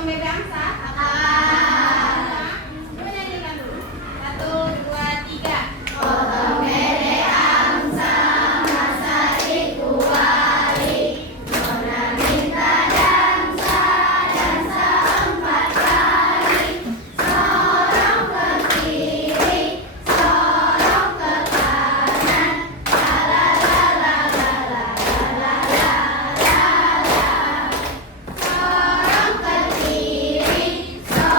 potong bebek angsa? Coba nyanyikan dulu. 1, 2, 3. Potong bebek angsa, masa itu wali. Nona minta dansa, dansa 4 kali. Sorong ke kiri, sorong ke kanan. La la la la la la la la la la. Sorong ke kiri, sorong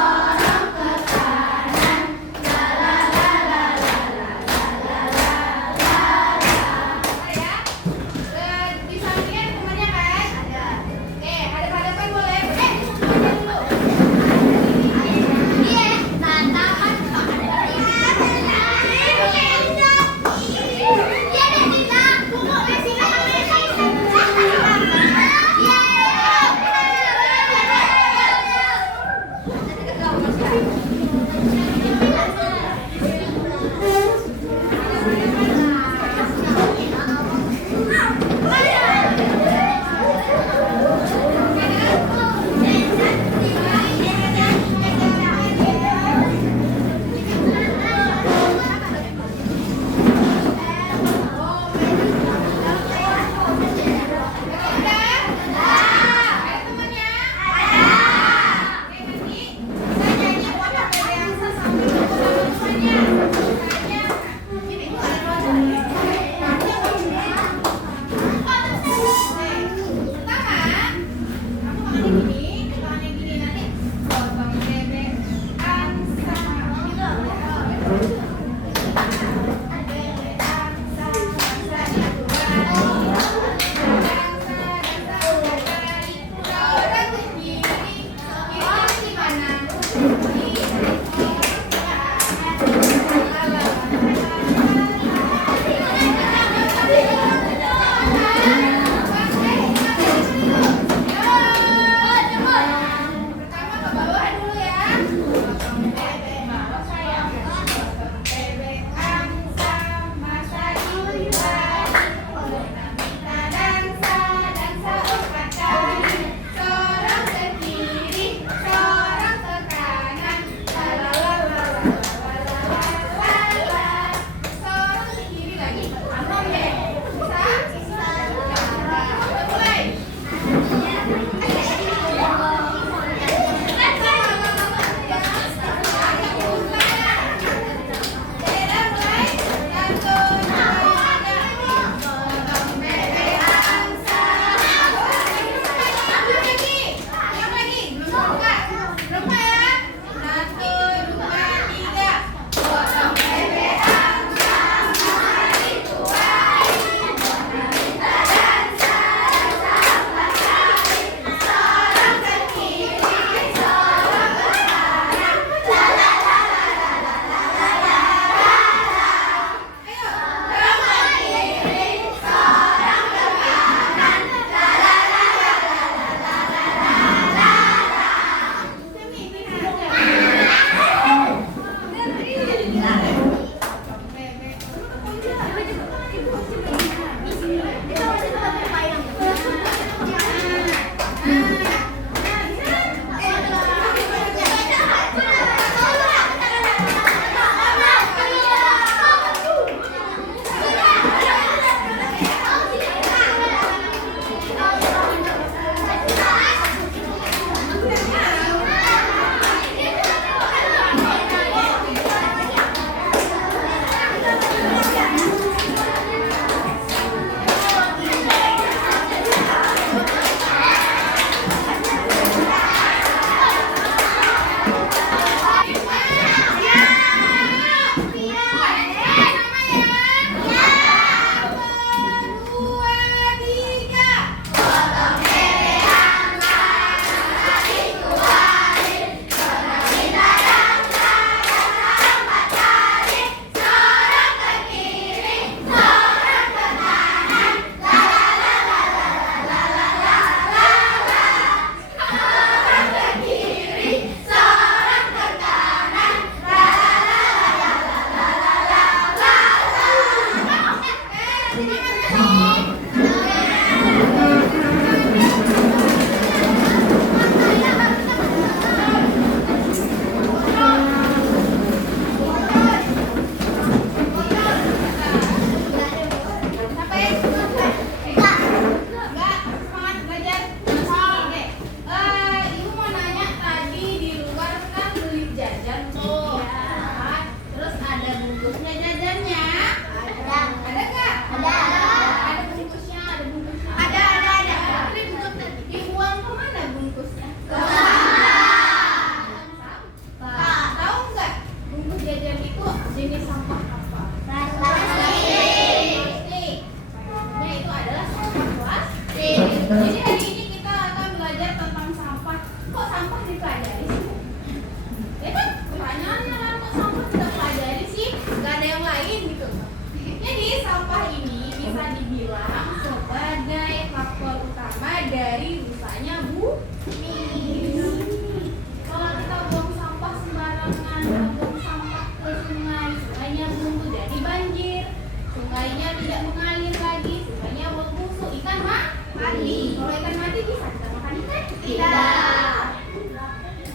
Kalau kita buang sampah sembarangan, buang sampah ke sungai, sungainya buntu jadi banjir, sungainya tidak mengalir lagi, sungainya bau busuk, ikan mati. Kalau ikan mati bisa kita makan ikan? Tidak.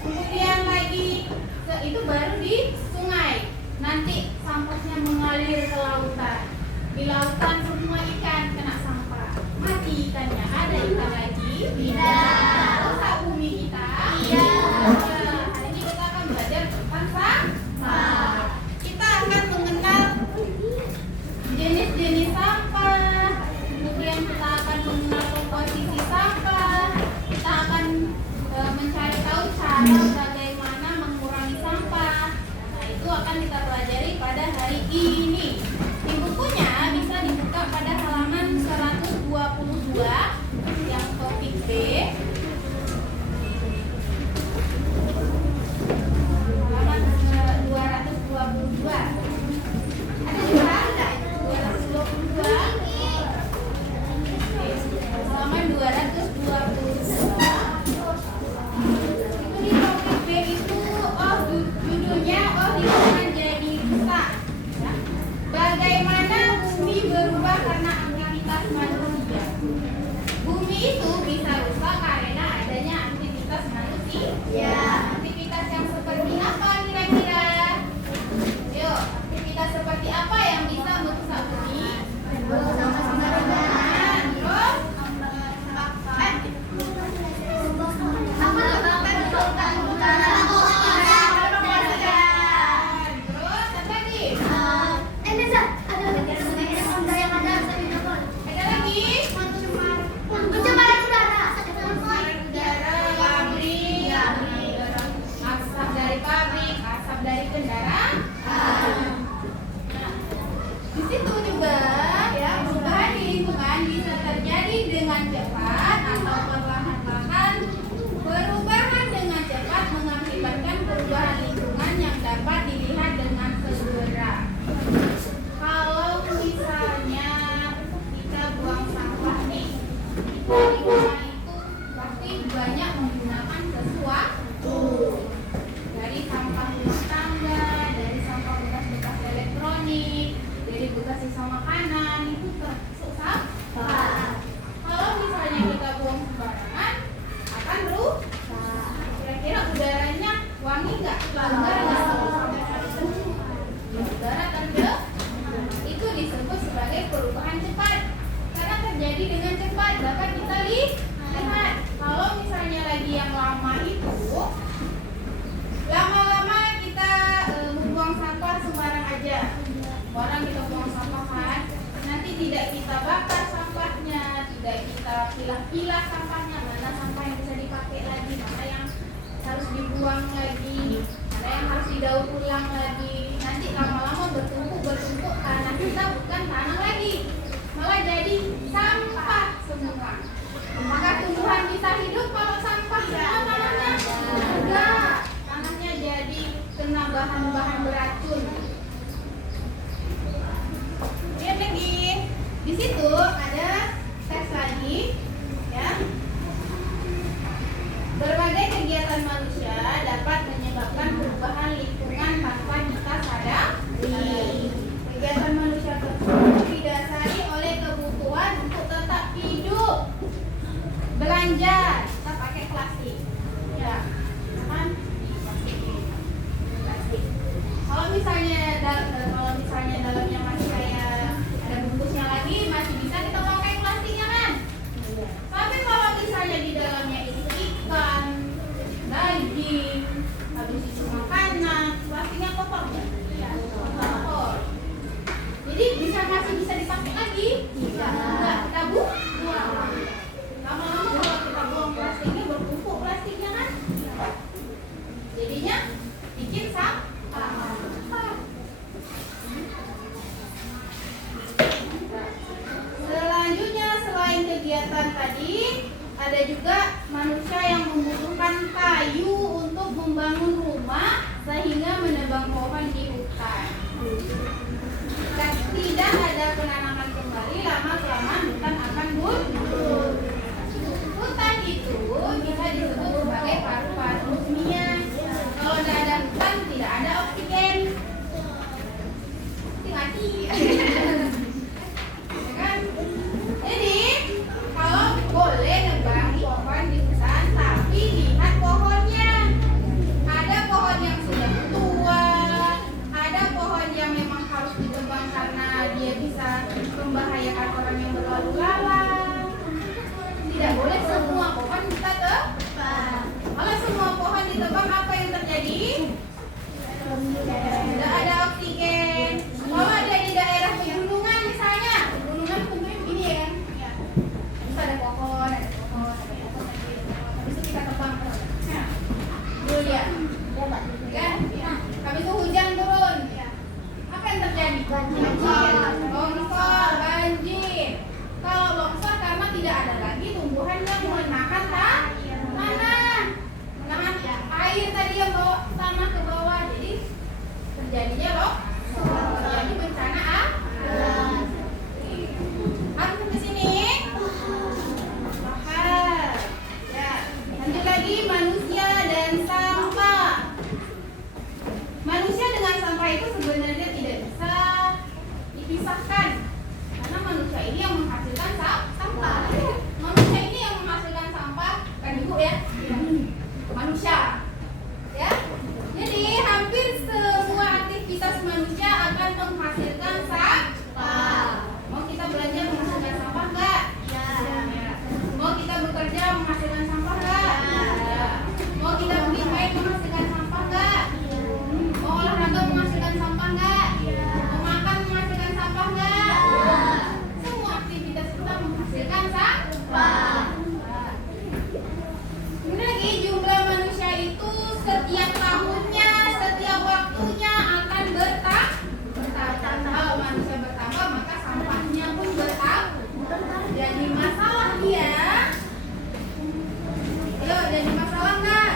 Kemudian lagi itu baru di sungai. Nanti sampahnya mengalir ke lautan. Di lautan semua ikan kena sampah. Mati ikannya. Ada ikan lagi? Tidak. Rusak bumi kita? Tidak. Hari ini kita akan belajar tentang sampah. Kita akan mengenal jenis-jenis sampah. Kemudian kita akan mengenal komposisi sampah. Kita akan mencari tahu cara bagaimana mengurangi sampah. Nah, itu akan kita pelajari pada hari ini. Di bukunya bisa dibuka pada halaman 122 yang topik B. Halaman 222. Ada juga enggak? 222. Halaman 222. Di topik B itu judulnya lingkungan jadi rusak. Ya. Bagaimana bumi berubah karena aktivitas manusia? Bumi itu bisa rusak karena adanya aktivitas manusia. Aktivitas yang seperti apa kira-kira? Yuk, aktivitas seperti apa yang bisa merusak bumi? Sama-sama rebahan. Terus? Dari kendaraan. Di situ juga ya perubahan di lingkungan bisa terjadi dengan cepat atau perlahan-lahan. Perubahan dengan cepat mengakibatkan perubahan lingkungan yang dapat dilihat dengan segera. Kalau misalnya kita buang sampah nih, kita di rumah itu pasti banyak menggunakan sesuatu. Dari sampah rumah tangga, dari sampah bekas-bekas elektronik, dari bekas sisa makanan, itu termasuk sampah. Kalau misalnya kita buang sembarangan, akan rusak. Kira-kira udaranya wangi nggak? Udara tercemar. Itu disebut sebagai perubahan cepat. Karena terjadi dengan cepat, dapat kita lihat. Kalau misalnya lagi yang lama itu, lama-lama kita membuang sampah sembarang aja. Orang kita buang sampah kan, nanti tidak kita bakar sampahnya, tidak kita pilah-pilah sampahnya, mana sampah yang bisa dipakai lagi, mana yang harus dibuang lagi, mana yang harus didaur ulang lagi. Nanti lama-lama bertumpuk tanah kita bukan tanah lagi, malah jadi sampah semua. Maka tumbuhan bisa hidup kalau sampah semua tanahnya? Enggak. Tanahnya jadi kena bahan-bahan beracun. Lihat lagi, di situ ada tes lagi, ya. Berbagai kegiatan manusia dapat menyebabkan perubahan lingkungan tanpa kita sadari. Kegiatan manusia tersebut didasari oleh kebutuhan untuk tetap hidup. Belanja, kita pakai plastik, ya, kan? Kalau misalnya dalamnya masih kayak ada bungkusnya lagi, masih bisa kita pakai plastiknya kan? Tapi kalau misalnya di dalamnya itu ikan, daging, habis itu makanan, plastiknya kotor nggak? Ya, kotor. Jadi masih bisa dipakai lagi? Enggak, kita buang. Lama-lama kalau kita buang plastiknya bertumpuk plastiknya kan? Jadinya bikin sampah. Selanjutnya selain kegiatan tadi, ada juga manusia yang membutuhkan kayu untuk membangun rumah sehingga menebang pohon di hutan. Jika tidak ada penanaman kembali, lama-kelamaan hutan akan gundul. Hutan itu bisa disebut Longsor, banjir. Kalau longsor karena tidak ada lagi tumbuhan yang menahan menahan air tadi yang bawa tanah ke bawah, jadi terjadinya longsor. Jadi bencana alam. Aku ke sini. Ya, lanjut lagi manusia dan sampah. Manusia dengan sampah itu sebenarnya tidak bisa dipisahkan, karena manusia ini yang menghasilkan sampah. Manusia ini yang menghasilkan sampah, kan ibu ya? Manusia, ya. Jadi hampir semua aktivitas manusia akan menghasilkan sampah. Mau kita belanja menghasilkan sampah nggak? Ya. Mau kita bekerja menghasilkan sampah nggak? Ya. Mau kita beli main menghasilkan sampah nggak? Mau olahraga menghasilkan sampah nggak? Mau makan menghasilkan sampah nggak? Semua aktivitas kita menghasilkan sampah. Ini lagi jumlah manusia itu setiap tahunnya, setiap waktunya akan bertambah. Kalau manusia bertambah maka sampahnya pun bertambah. Jadi masalah dia. Yo, jadi masalah nggak?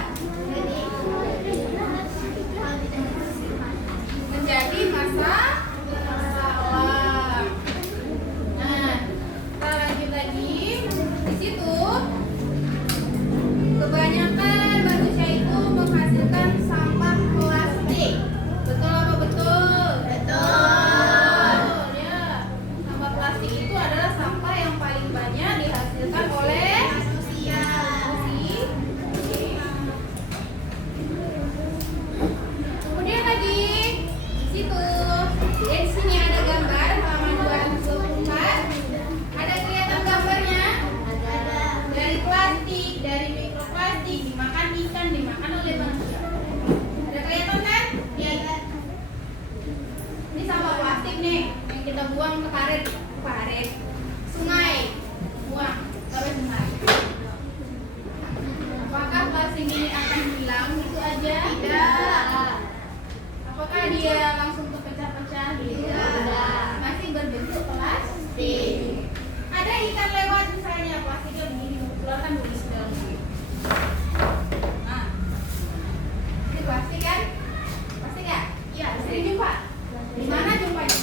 Menjadi masalah. Nah, kita lanjut lagi di situ. Kebanyakan manusia itu menghasilkan sampah plastik. Betul apa betul? Betul. Ya, sampah plastik itu adalah sampah yang paling banyak dihasilkan oleh manusia. Kemudian lagi di situ, di sini ada gambar halaman 224. Ada kelihatan gambarnya? Dari plastik, dari mikroplastik, dimakan ikan, dimakan oleh manusia. Ada kelihatan kan? Ya. Ini sampah plastik nih yang kita buang ke karet, sungai, buang ke sungai. Apakah plastik ini akan hilang gitu aja? Tidak. Apakah dia langsung terpecah-pecah? Tidak. Masih berbentuk plastik. Ada ikan lewat misalnya, plastiknya begini, keluarkan dulu di dalam sini. Nah, ini plastik kan? Plastik ya? Iya, sering jumpa. Di mana jumpanya?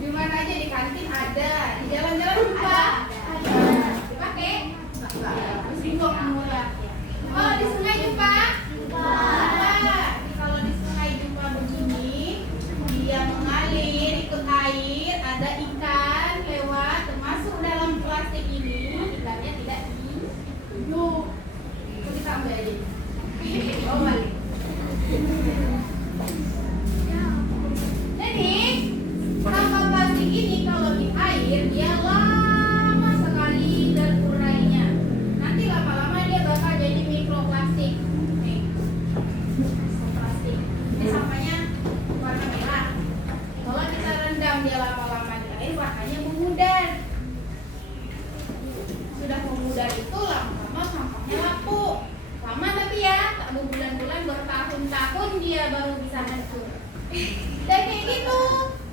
Di mana aja, di kantin ada, di jalan-jalan jumpa. Ada. Dipakai? Singkong murah. Oh, di sungai jumpa? Ada. Kalau di sungai jumpa begini, dia mengalir ikut air, ada ikan lewat termasuk dalam plastik ini, ikannya tidak hidup. Itu kita ambil aja. Oh, balik. Jadi sampah plastik ini kalau di air dia lama sekali terurainya. Nanti lama-lama dia bakal jadi mikroplastik. Nih, mikroplastik. Ini sampahnya warna merah. Kalau kita rendam dia lama-lama di air, warnanya memudar. Sudah memudar itu lama-lama sampahnya lapuk. Lama tapi ya, tak berbulan-bulan, bertahun-tahun dia baru bisa hancur. Dan kayak gitu,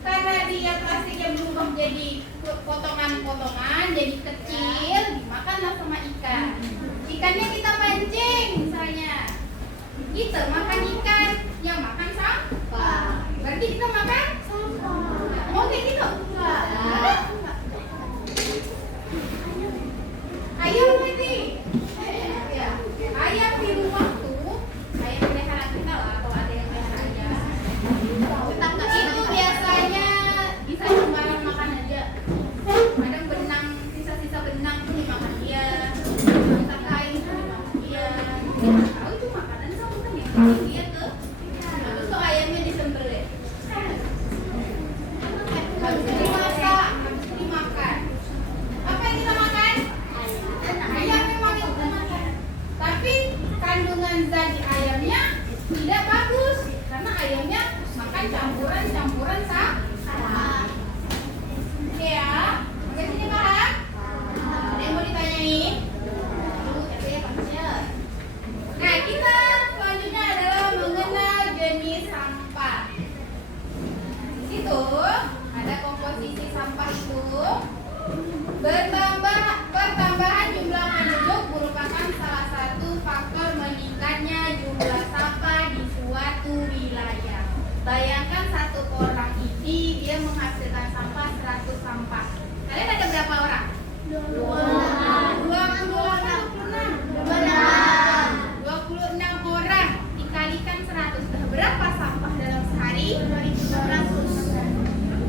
karena dia plastiknya berubah jadi potongan-potongan, jadi kecil, dimakanlah sama ikan. Ikannya kita pancing misalnya, kita makan ikan, yang makan sampah. Berarti kita makan sampah. Mau kayak gitu? Enggak. Ayam berarti. Ya, ayam di rumah tuh, ayam peliharaan kita lah, kalau ada yang pelihara ayam. Itu biasanya bisa sembarang makan aja. Kadang benang, sisa-sisa benang tuh dimakan dia. Sisa kain tuh dimakan dia. Tahu itu makanan sama kan ya? Dia tuh. Terus tuh ayamnya disembelih. Habis itu dimasak, habis itu dimakan. Apa yang kita makan? Ayam memang yang kita makan. Tapi kandungan zat di ayamnya tidak bagus karena ayamnya makan campuran sampah. Oke ya, sampai sini paham? Ada yang mau ditanyain? Nah, kita selanjutnya adalah mengenal jenis sampah. 200 sampah. Kalian ada berapa orang? 26 orang dikalikan 100. Berapa sampah dalam sehari? 2.600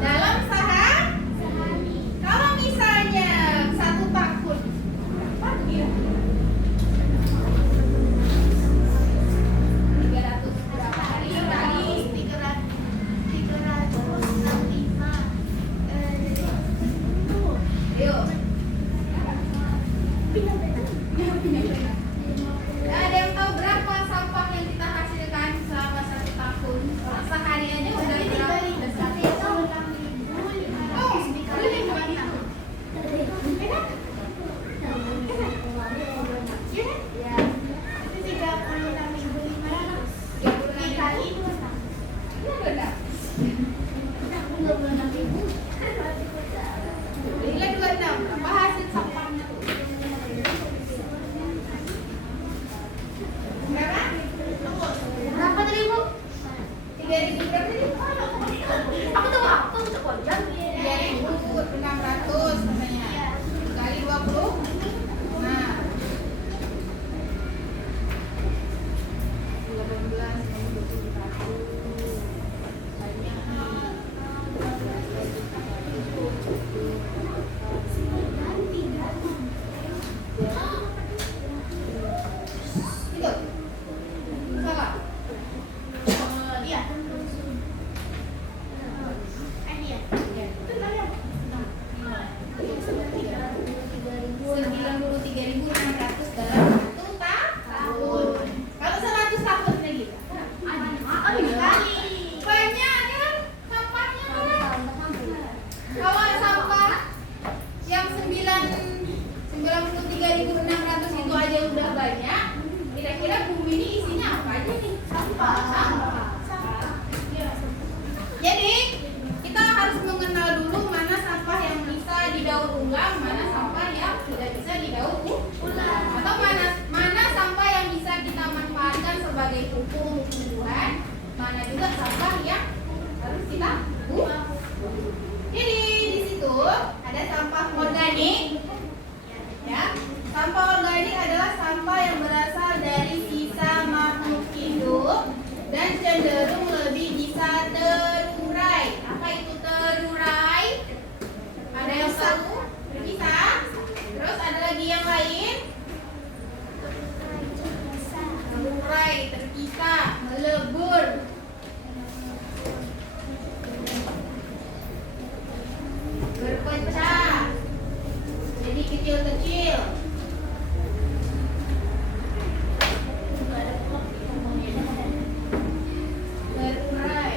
dalam sehari. Kalau misalnya 1 tahun, berapa kira? 300 berapa hari kali 365. Yuk. Ada yang tahu berapa sampah yang kita hasilkan selama 1 tahun? Sehari aja udah berapa? Berapa hasil sampahnya tuh? Berapa tadi Bu? 3.000 berapa tadi? Aku tahu aku sekolah. 3.600 katanya. Kali 20. Nah. 18 Jadi kita harus mengenal dulu mana sampah yang bisa didaur ulang, mana sampah yang tidak bisa didaur ulang, atau mana sampah yang bisa kita manfaatkan sebagai pupuk tumbuhan, mana juga sampah yang harus kita buang. Jadi di situ ada sampah organik. Ya, sampah organik adalah sampah yang berasal dari sisa makhluk hidup dan cenderung lebih bisa terurai. Apa itu terurai? Ada yang tahu? Bisa. Terus ada lagi yang lain? Terurai, terpisah, melebur. Berpecah. Jadi kecil-kecil. Terurai.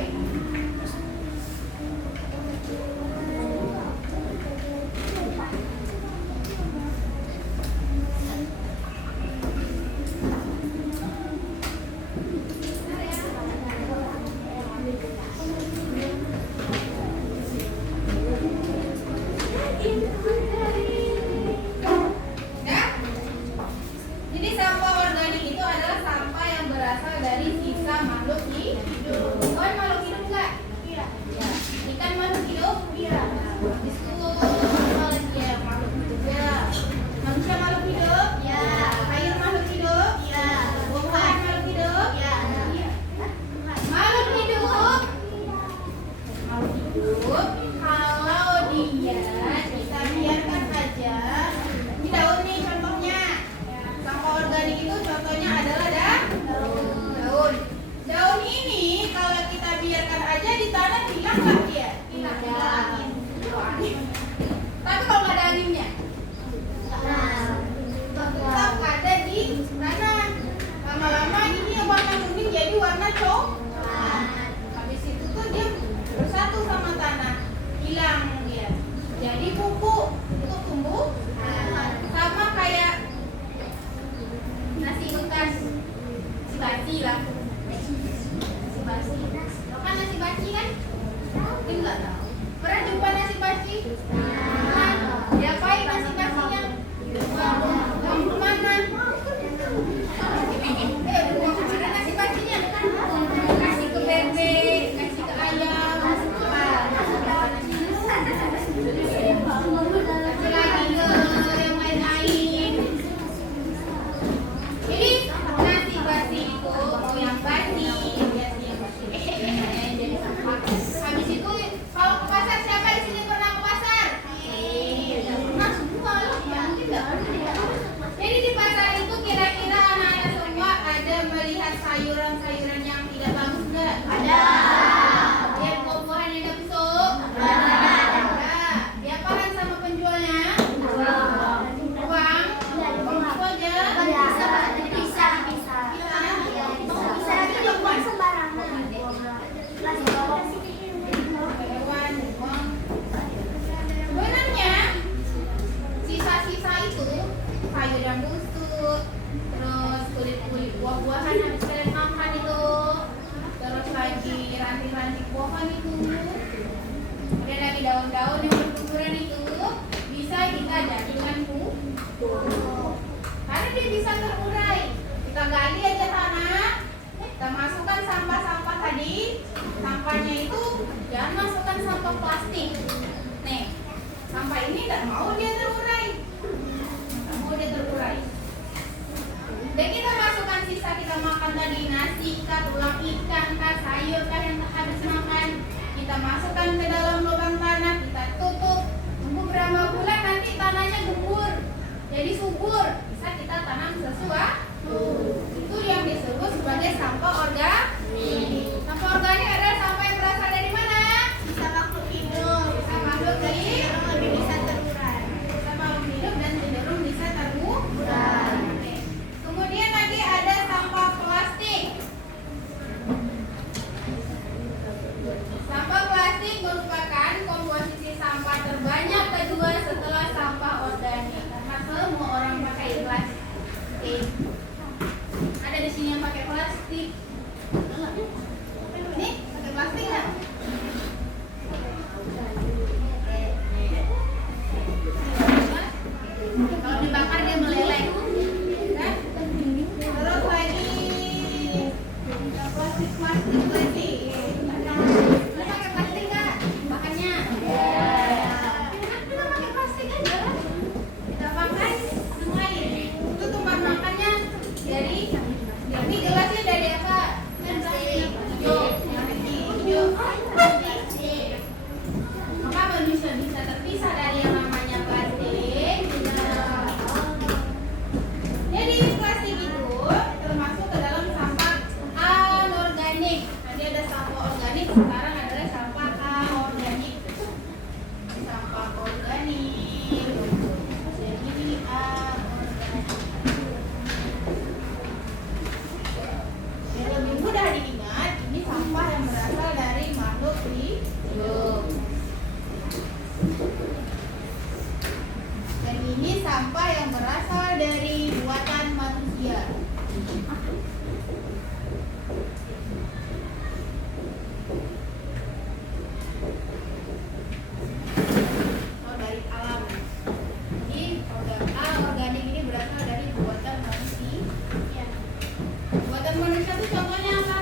sayur yang busuk, terus kulit-kulit buah-buahan yang bisa kalian makan itu, terus lagi ranting-ranting pohon itu, kemudian lagi daun-daun yang berguguran itu bisa kita jadikan pupuk karena dia bisa terurai. Kita gali aja tanah, kita masukkan sampah-sampah tadi. Sampahnya itu jangan masukkan sampah plastik. Nih, sampah ini tidak mau dia terurai. Dan kita masukkan sisa kita makan tadi, nasi kah, tulang ikan kah, sayur kah yang tak habis makan, kita masukkan ke dalam lubang tanah, kita tutup. Tunggu berapa bulan nanti tanahnya gembur, jadi subur, bisa kita tanam sesuatu. Itu yang disebut sebagai sampah organik. Sampah organik adalah sampah yang berasal dari mana? Bisa makhluk hidup, bisa makhluk hidup, lebih bisa terurai. Bisa makhluk hidup dan cenderung bisa terurai. Kemudian lagi ada sampah plastik. Sampah plastik merupakan komposisi sampah terbanyak kedua setelah sampah organik. Karena semua orang pakai plastik. Ada di sini yang pakai plastik. Ini pakai plastik nggak? Kalau dibakar dia meleleh. Terus lagi plastik lagi. Lo pakai plastik nggak? Bahannya? Kita pakai plastik aja. Kita pakai air. Itu tempat makannya dari. Ini gelasnya dari apa? Hijau. Maka manusia bisa terpisah dari yang namanya plastik. Jadi plastik itu termasuk ke dalam sampah anorganik. Tadi ada sampah organik, sekarang adalah sampah anorganik. Sampah organik. Jadi anorganik. Biar lebih mudah diingat, ini sampah yang berasal dari makhluk hidup. Dan ini sampah yang berasal dari buatan manusia. Oh, dari alam. Jadi organik ini berasal dari buatan manusia. Buatan manusia itu contohnya apa?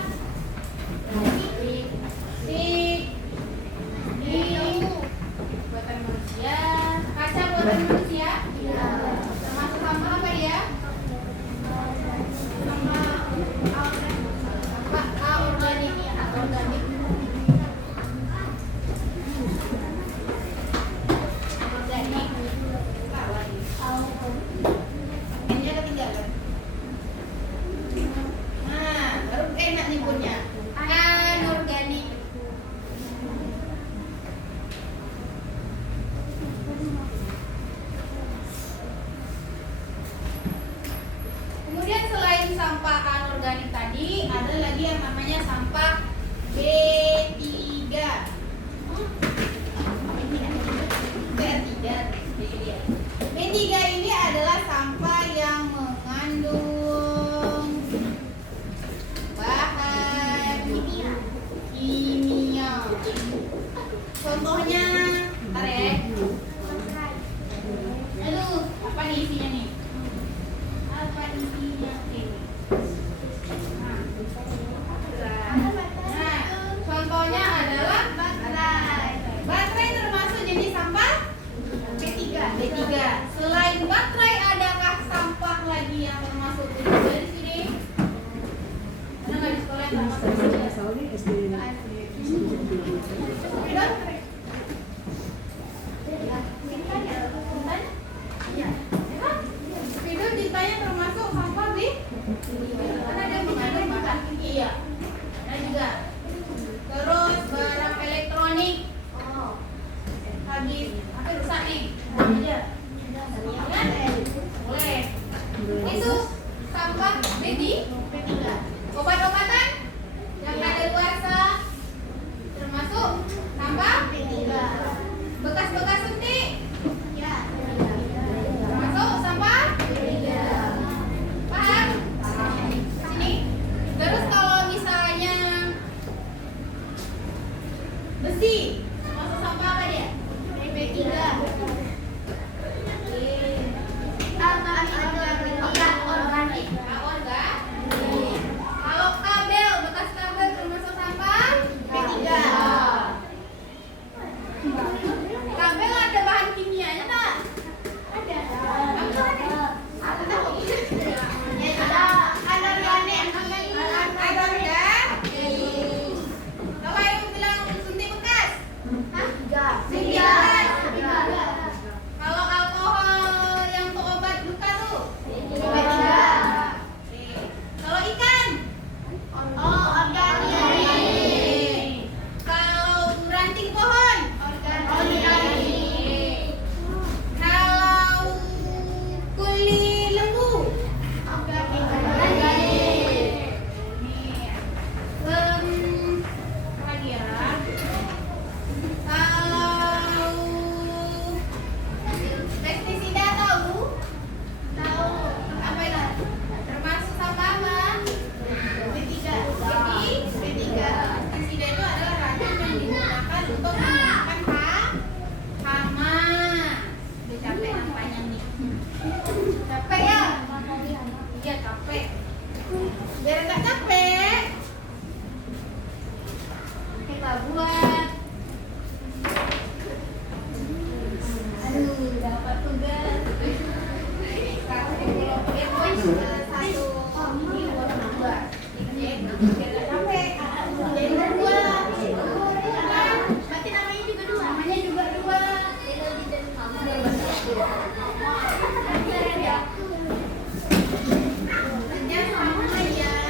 Plastik. Buatan manusia. Kaca buatan manusia. Termasuk sampah apa dia? Sampah aorganik ya, aorganik. Aorganik. Ini ketinggalan. Nah, baru enak nyebutnya. Anorganik. Kemudian selain sampah anorganik tadi, ada lagi yang namanya sampah B3. B3 ini adalah sampah yang mengandung bahan kimia. Contohnya, ntar ya. Aduh, apa nih isinya nih? Apa isinya ini? Nah, contohnya adalah baterai. Baterai termasuk jenis sampah B3. Selain baterai, adakah sampah lagi yang termasuk B3 di sini? Ada nggak di sekolah yang termasuk B3? Video ditanya termasuk sampah B? Karena dia mengandung bahan kimia. Ada juga. Terus barang elektronik. Habis apa rusak nih? Aja. Boleh. Itu sampah B3. Obat-obatan yang ada luar termasuk sampah satu ini warna dua. Jadi dua. Berarti namanya juga dua. Namanya juga dua. Kerja sama ya.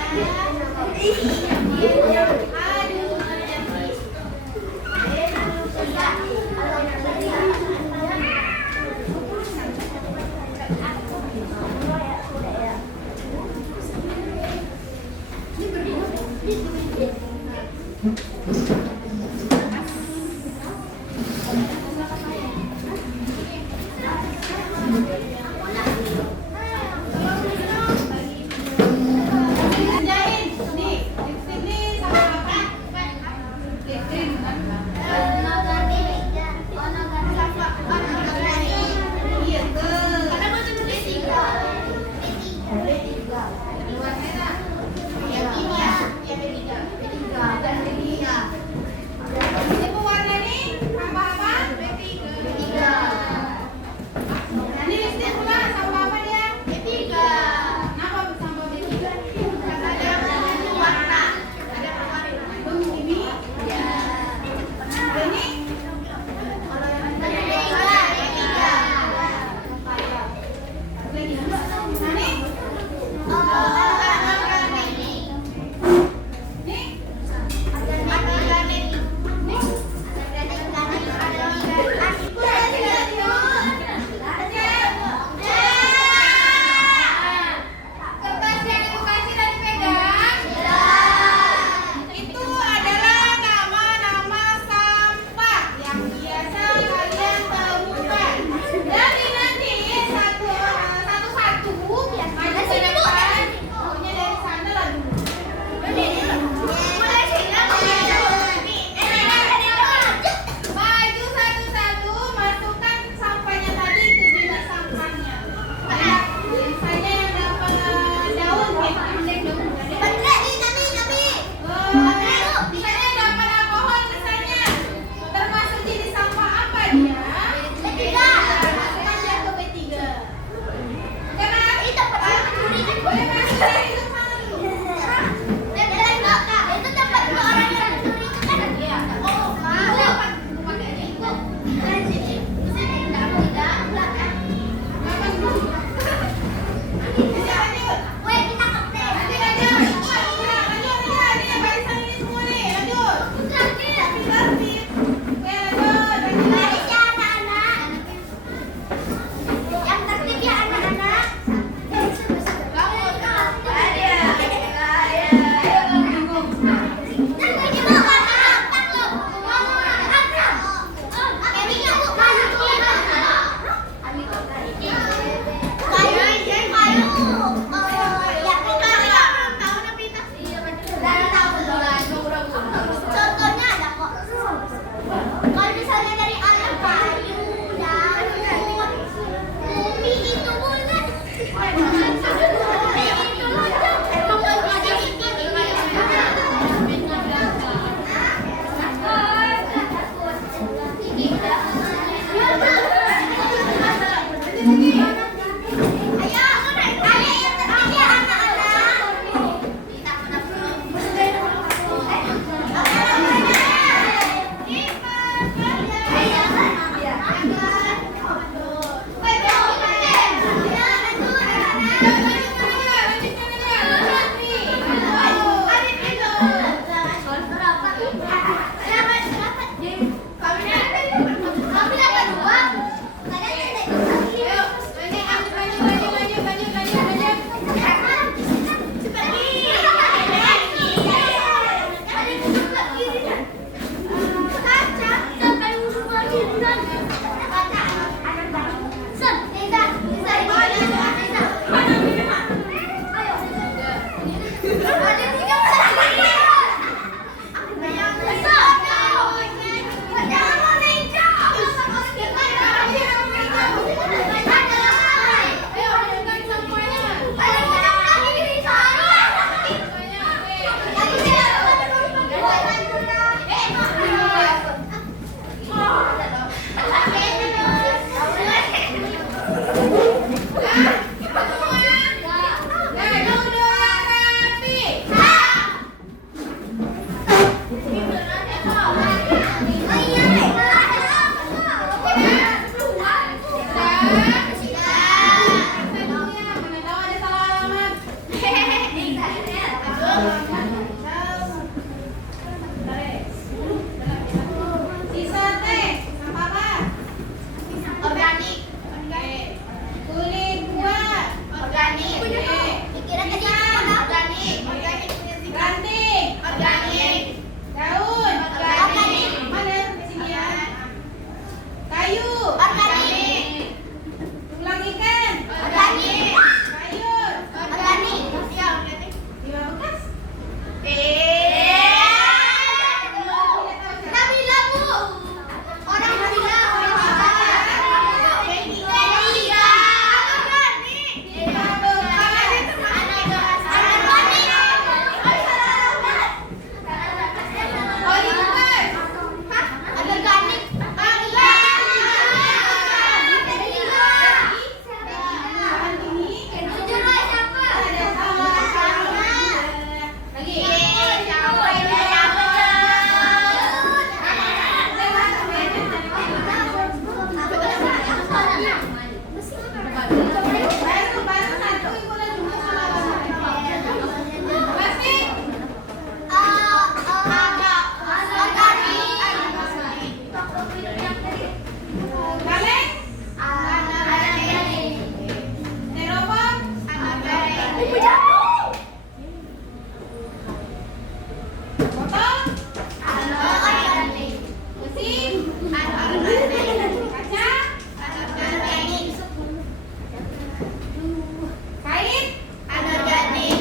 Kain. Organik.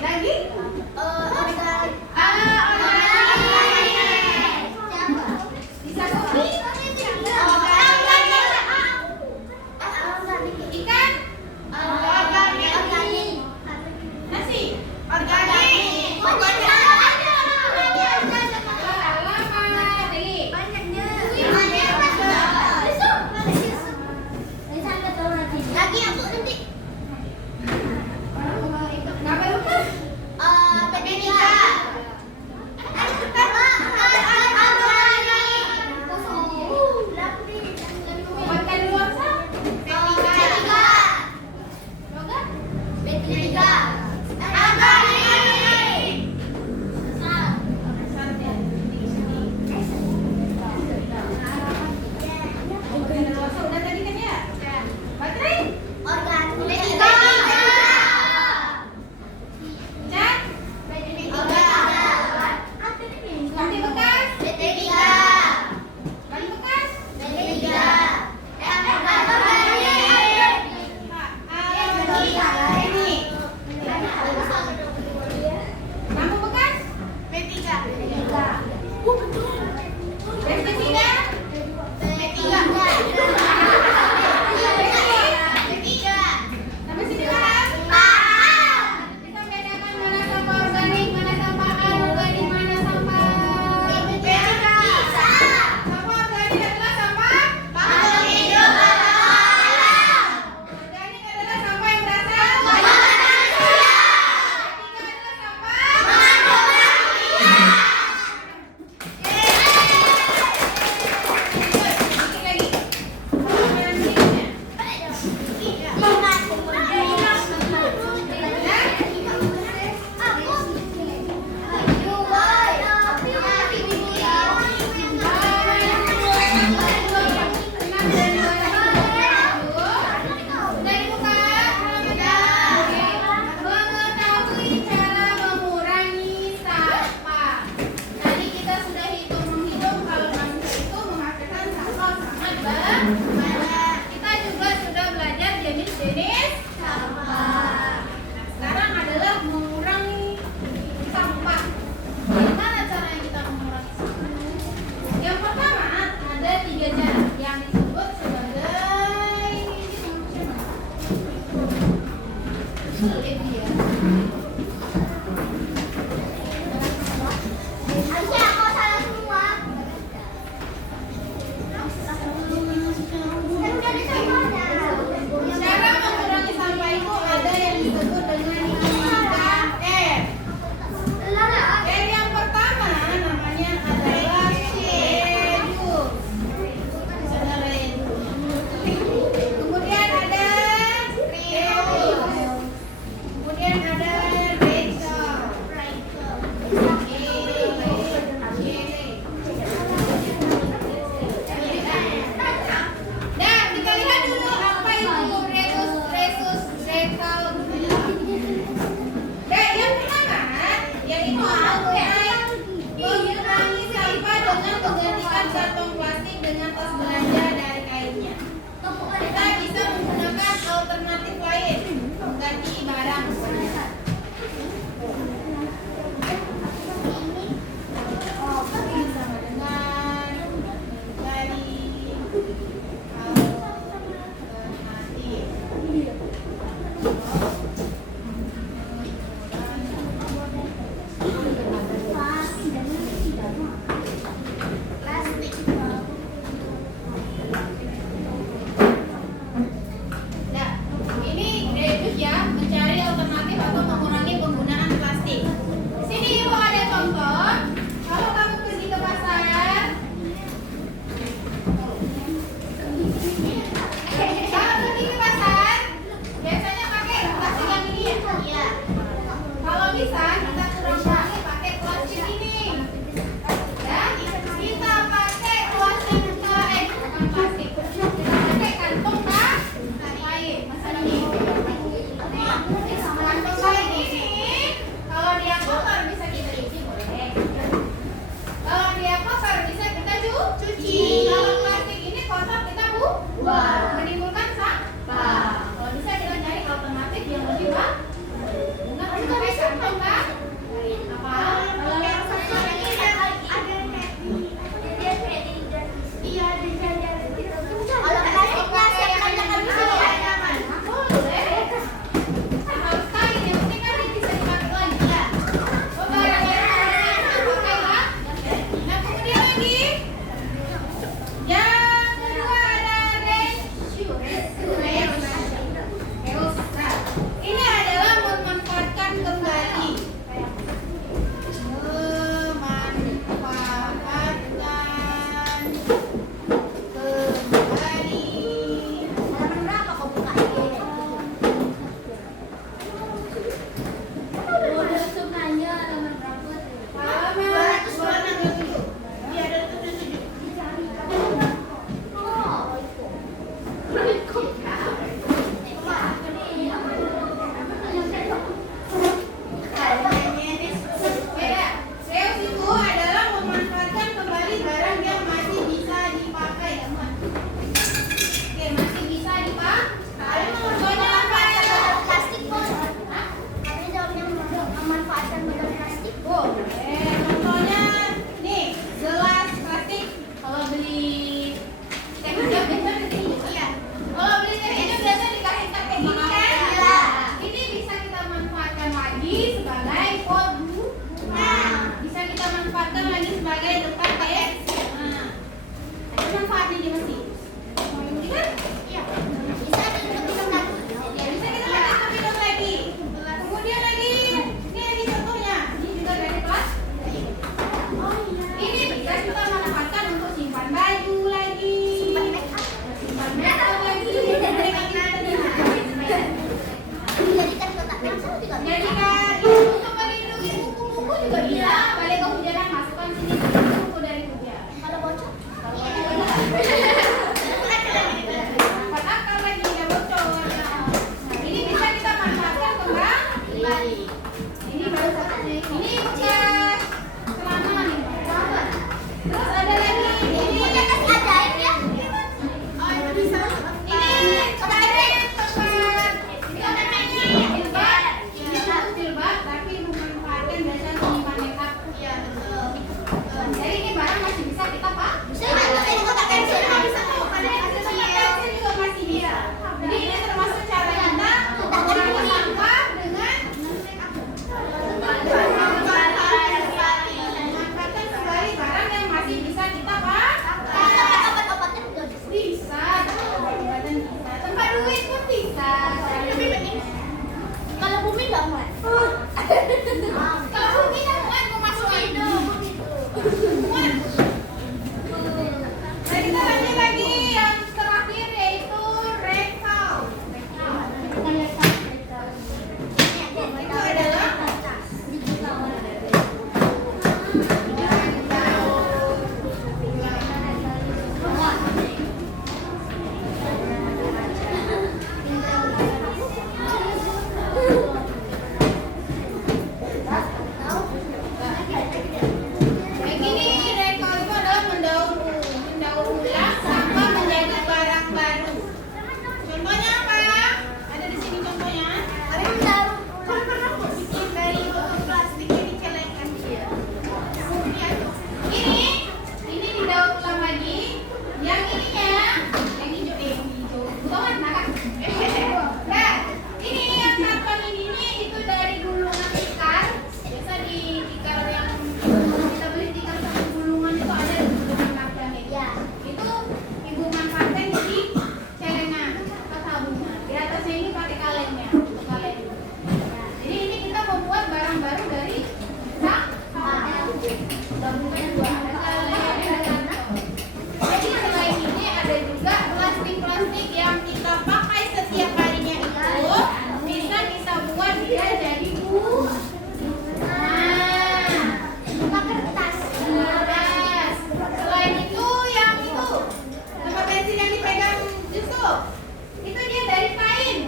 Lagi? Organik. Bisa kopi? Ikan? Nasi? Halaman. Lagi? Lagi aku nanti. Kapal lukas? P3. Buat kadaluarsa? Logam? Kadaluarsa udah tadi kan ya? Baterai? Cat? Ganti bekas? Ban bekas? Ini. Lampu bekas? Pestisida? Sampai sini paham? Kita bedakan mana sampah organik, mana sampah anorganik, mana sampah sampah organik adalah sampah organik adalah sampah yang berasal ketiga adalah sampah sedikit lagi. Yang berikutnya. Mengetahui cara mengurangi sampah. Tadi kita sudah menghitung kalau manusia itu menghasilkan sampah sangat banyak. Kita juga sudah belajar jenis-jenis sampah. Nah, sekarang adalah mengurangi sampah. Gimana caranya kita mengurangi sampah? Yang pertama ada 3 cara yang disebut sebagai sulit ya. Cara mengurangi sampah itu ada yang disebut dengan 3R. R yang pertama namanya adalah reduce. Kemudian ada reuse. Kemudian ada Nah, kita lihat dulu apa itu reduce, reuse, recycle. Yang pertama yaitu mengurangi sampah dengan menggantikan kantong plastik dengan tas belanja dari kainnya. Kita bisa menggunakan alternatif lain mengganti barang. Sama dengan dari alternatif. Nah, ini reduce ya, mencari alternatif atau mengurangi penggunaan plastik. Di sini ibu ada contoh. Kalau kamu pergi ke pasar, biasanya pakai plastik manfaatkan lagi sebagai tempat teks. Nah, ada manfaatnya dia masih. Gimana? Iya. Bisa untuk minum lagi. Ya, bisa kita pakai minum lagi. Kemudian lagi, ini lagi contohnya. Ini juga dari kelas. Ini bisa kita manfaatkan untuk simpan baju lagi. Simpan make up lagi. Dijadikan kotak pensel juga bisa. Jadikan untuk melindungi buku-buku juga bisa. Balik kehujanan masukkan sini buku dari hujan. Kalau bocor? Dapat akal lagi tidak bocor. Nah, ini bisa kita manfaatkan kembali. Ini baru satu. Ini bekas celana nih. Terus ada lagi. Ini Kasih ajaib ya. oh itu bisa. Ini kemarin tempat jilbab. Ini untuk jilbab tapi memanfaatkan dasar menyimpan makeup. Jadi ini barang masih bisa kita pakai. Bisa jadi kotak pensel. Bisa tuh, pada pensil juga masih bisa. Jadi ini termasuk cara kita mengurangi sampah dengan memanfaatkan kembali barang yang masih bisa kita pakai. Obat-obatan juga bisa. Bisa, obat-obatan bisa. Tempat duit pun bisa. Kalau bumi nggak muat. Kalau bumi kan muat mau masuk itu. Muat. Nah, kita lanjut lagi yang terakhir yaitu rekal. Itu adalah kayak gini, rekal itu adalah mendaur ulang sampah menjadi barang baru. Contohnya apa? Ada di sini contohnya. Ada yang baru. Bikin dari botol plastik yang dicelengan. Ini didaur ulang lagi. Yang ininya, yang hijau. Bukan nakak. Nah, ini yang karton ini itu dari gulungan tikar. Biasa di tikar yang kita beli tikar satu gulungan itu ada di gulungan kaca nih. Ya. Itu ibu manfaatkan jadi celengan atau tabungan. Di atasnya ini pakai kalennya, untuk kalen. Jadi ini kita membuat barang baru dari sampah. Gabungan dua, ada kalen, ada kantong. Jadi selain ini ada juga plastik-plastik yang kita pakai setiap harinya itu bisa kita buat dia jadi buku. Nah, Kertas. kertas. Selain itu yang itu tempat pensil yang dipegang justru itu dia dari kain.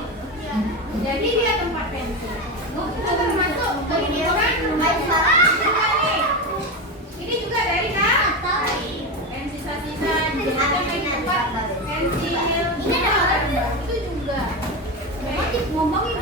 Jadi dia tempat pensil. Itu termasuk bagi orang juga nih. Ini juga dari kain. Pensil sisa ada tempat pensil. Ini ada itu juga. Ngomongin